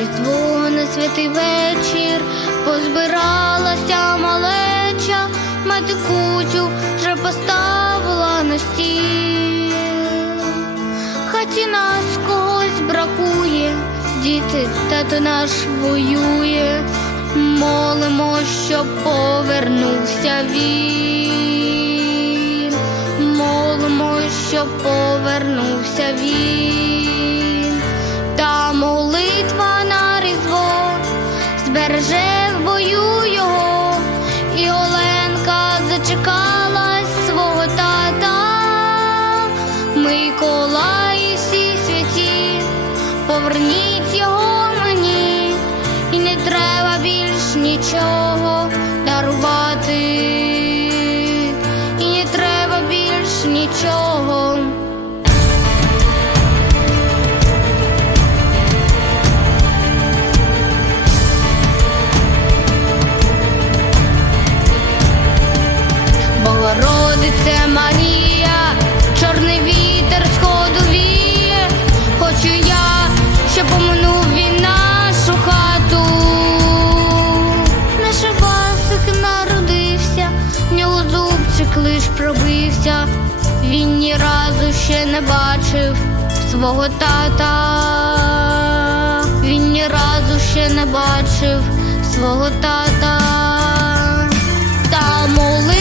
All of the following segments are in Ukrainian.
Різдво на святий вечір позбиралася малеча, мати кутю вже поставила на стіл. Хаті нас когось бракує, діти, тато наш воює, молимо, щоб повернувся він, молимо, щоб повернувся він, збереже в бою його, і Оленка зачекалась свого тата. Миколай всі святі, поверніть Марія, чорний вітер сходу хочу я, щоб поминув він нашу хату. Наш Васик народився, нього зубчик лиш пробився. Він ні разу ще не бачив свого тата. Він ні разу ще не бачив свого тата. Та молитва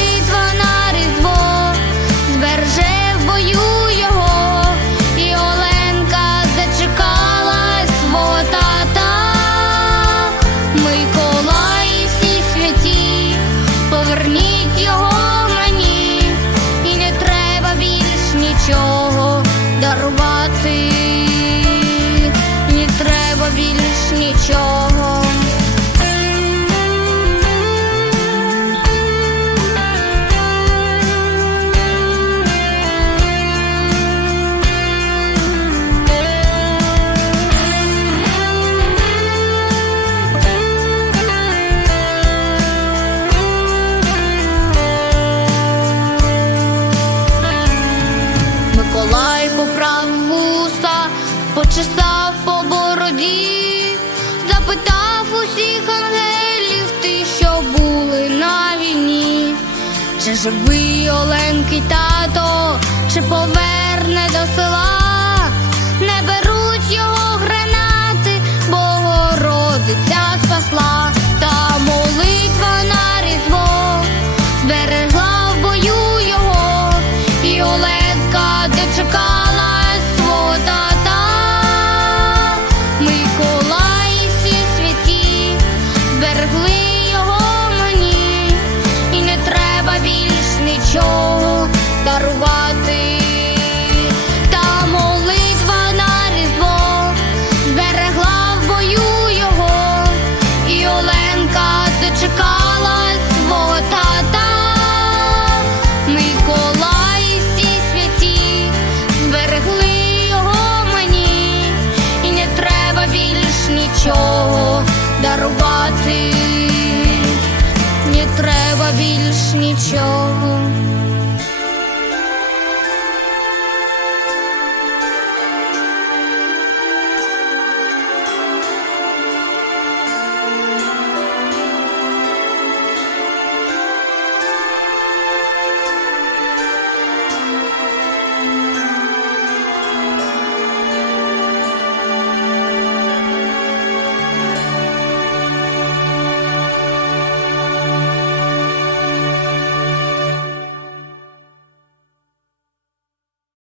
більш нічого. Миколай поправ вуса, почесав чи живий Оленкий тато, чи поверне до села, Дочекалась свого тата. Миколаї всі святі, зберегли його мені, і не треба більш нічого дарувати, не треба більш нічого.